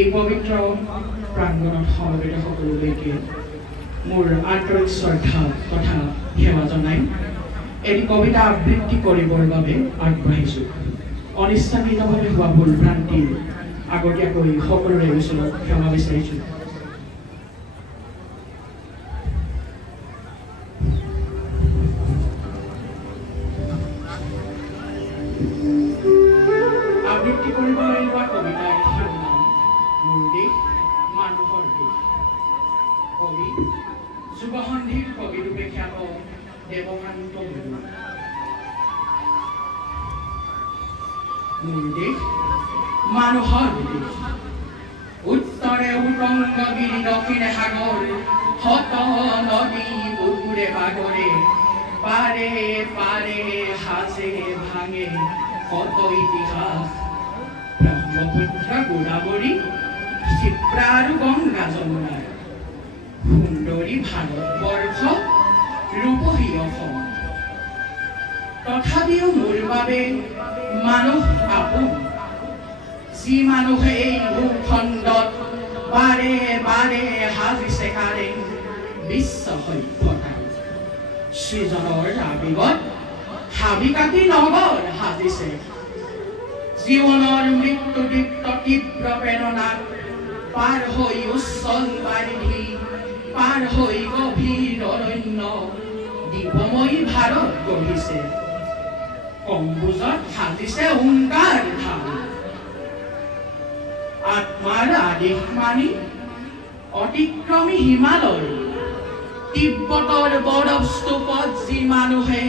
এই পবিত্ৰ প্ৰাংগণত সমবেত সকলোলৈকে মোৰ আন্তৰিক শ্ৰদ্ধা তথা সেৱা জনাই এটি কবিতা আবৃত্তি কৰিবৰ বাবে আগবাঢ়িছোঁ। অনিচ্ছাকৃতভাৱে হোৱা ভুল ভ্ৰান্তিৰ আগতীয়াকৈ সকলোৰে ওচৰত ক্ষমা বিচাৰিছোঁ। আবৃত্তি কৰিবলৈ লোৱা কবিতাৰ শিৰোনাম মোৰ দেশ মানুহৰ দেশ। কবি যুৱসন্ধিৰ কবিৰূপে খ্যাত দেৱকান্ত বৰুৱা। মোৰ দেশ মানুহৰ দেশ, উত্তৰে উত্তংগগিৰি দক্ষিণে সাগৰ, শত নদী বুকুৰে বাগৰে, পাৰে পাৰে সাজে ভাঙে কত ইতিহাস। ব্ৰহ্মপুত্ৰ গোদাবৰী ক্ষিপ্ৰা আৰু গংগা যমুনাৰ সুন্দৰী ভাৰতবৰ্ষ ৰূপহী অসম। তথাপিও মোৰ বাবে মানুহ আপোন, যি মানুহে এই ভূখণ্ডত বাৰে বাৰে সাজিছে কাৰেং বিশ্ব সভ্যতা। সৃজনৰ আবেগত হাবি কাটি নগৰ সাজিছে, জীৱনৰ মৃত্যুদীপ্ত তীব্ৰ প্ৰেৰণাত পাৰ হৈ উচ্ছল বাৰিধি, পাৰ হৈ গভীৰ অৰণ্য দীপময়ী ভাৰত গঢ়িছে। কম্বোজত সাজিছে ওংকাৰ ধাম, আত্মাৰ আদেশ মানি অতিক্ৰমী হিমালয়, তিব্বতৰ বৰফ স্তূপত যি মানুহে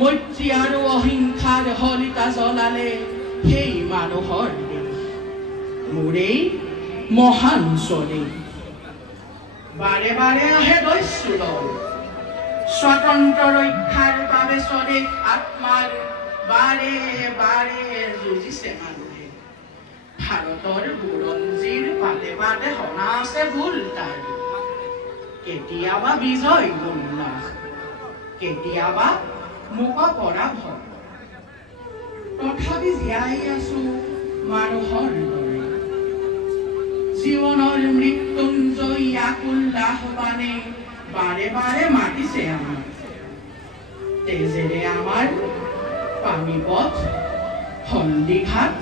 মৈত্ৰী আৰু অহিংসাৰ হলিতা জ্বলালে, সেই মানুহৰ দেশ মোৰেই মহান স্বদেশ। বাৰে বাৰে আহে দস্যুদল, স্বতন্ত্ৰ ৰক্ষাৰ বাবে স্বদেশ আত্মাৰ বাৰে বাৰে যুঁজিছে মানুহে। ভাৰতৰ বুৰঞ্জীৰ পাতে পাতে হনা আছে ভুল তাৰ, কেতিয়াবা বিজয় উল্লাস, কেতিয়াবা মুক পৰাভৱ। তথাপি জীয়াই আছো মানুহৰ দৰে, জীৱনৰ মৃত্যুঞ্জয়ী আকুল আহ্বানে বাৰে বাৰে মাতিছে আমাক। তেজেৰে আমাৰ পানীপথ, সন্দিঘাট,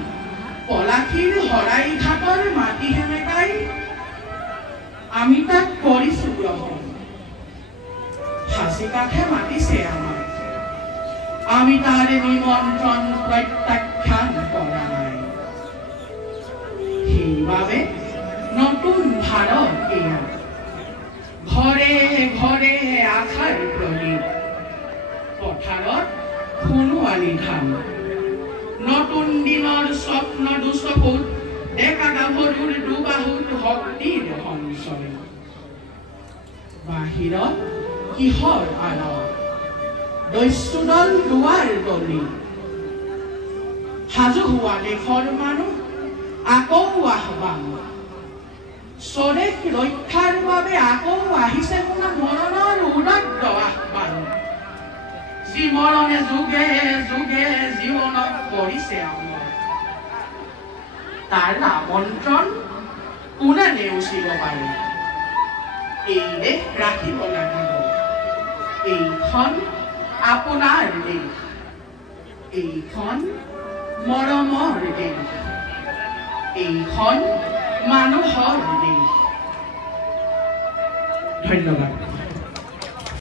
পলাশীৰ শৰাইঘাটৰ মাটি সেমেকাই আমি তাক কৰিছো গ্ৰহণ। সাঁচিকাঠে মাতিছে আমাক, আমি তাৰে নিমন্ত্ৰণ প্ৰত্যাখ্যান কৰা নাই। সেইবাবে নতুন ভাৰত এয়া, ঘৰে ঘৰে আশাৰ প্ৰদীপ, পথাৰত সোণোৱালী ধান। নতুন দিনৰ স্বপ্ন দুচকুত, ডেকা গাভৰুৰ দুবাহুত শক্তিৰ সঞ্চয়। বাহিৰত কিহৰ আঁৰত দস্যুদল দুৱাৰ দলি, সাজু হোৱা দেশৰ মানুহ আকৌ আহ্বান। স্বদেশ ৰক্ষাৰ বাবে আকৌ আহিছে শুনা মৰণৰ উদাত্ত আহ্বান। যি মৰণে যুগে যুগে জীৱনত কৰিছে আমাৰ, তাৰ আমন্ত্ৰণ কোনে নেওচিব পাৰে। এই দেশ ৰাখিব লাগিব, এইখন আপোনাৰ দেশ, এইখন মৰমৰ দেশ, এইখন মানুহৰ দেশ। ধন্যবাদ।